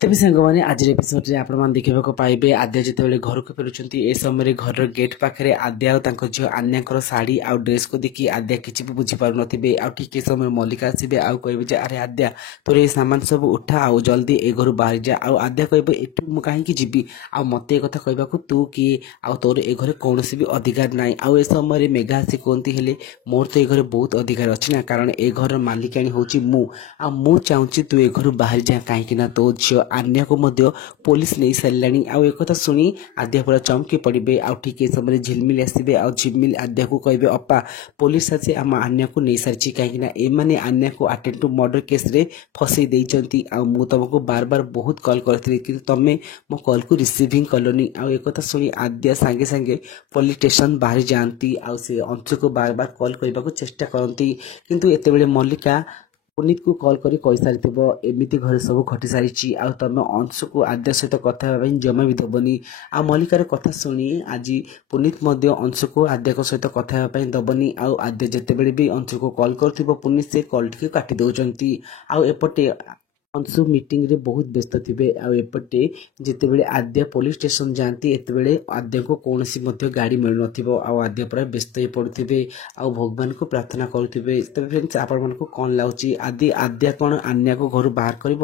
तेज सांगने आज एपिसोड आपण देखा पाइबे आद्या जिते घर को फेरुंट ए समय घर गेट पाखे आद्या और झील आन्या शाढ़ी आउ ड्रेस को देखी आद्या किसी भी बुझीपार थे आउ समय मल्लिका आसबे आउ कहे अरे आद्या तोर ये सामान सब उठा आउ जल्दी ए घर बाहर जा आउ आद्या कह एठू कहीं जी आ मत एक कथा तू किए आ तोर ए घर कौन भी अधिकार ना आउ ए समय मेघा आसी कहती है मोर तो ये घर बहुत अधिकार अच्छी ना कारण ए घर मालिकाणी हूँ मु चाहूँगी तू ए घर बाहर जा कहीं तो झील आन्या को मध्य पुलिस नहीं साराणी आउ एक कथा शुणी आद्या पूरा चमकी पड़े आउ ठीक समय झिलमिल आसबे आउ झिलमिल आद्या को कहे अप्पा पुलिस आसी आम आन्या को नहीं सारी कहीं एमाने आन्या को अटेम्प्ट टू मर्डर केस रे फसई देइचंती आउ मु तुमको बार बार बहुत कॉल करथि कि तमे मो कॉल को रिसीविंग कलोनी आउ एक कथा शुणी आद्या सांगे सांगे पुलिस स्टेशन बाहर जाती आउ से अंशु को बार बार कॉल करने को चेष्टा करती किंतु एते बेले मल्लिका पुनीत को कॉल करी कही सारी एमती घर सब घटी सारी आ तुम अंशु को आद्या सहित कथा जमा भी दबनी आ मल्लिकार कथा शुणी आज पुनीत अंशु को आद्या सहित कथा दबनी आउ आद्या जिते भी अंशु को कॉल कर पुनीत से कॉल टी काटी दौरान आउ एपटे अंशु मीटिंग रे बहुत व्यस्त थे आउपटे जिते आद्या पुलिस स्टेशन जाती एत आद्या को कौन गाड़ी मिल नद्या पूरा व्यस्त हो पड़े आउ भगवान को प्रार्थना करुवे। फ्रेंड्स आपण मानक कौन लगुच आदि आद्या कौन आन्या को घर बाहर कर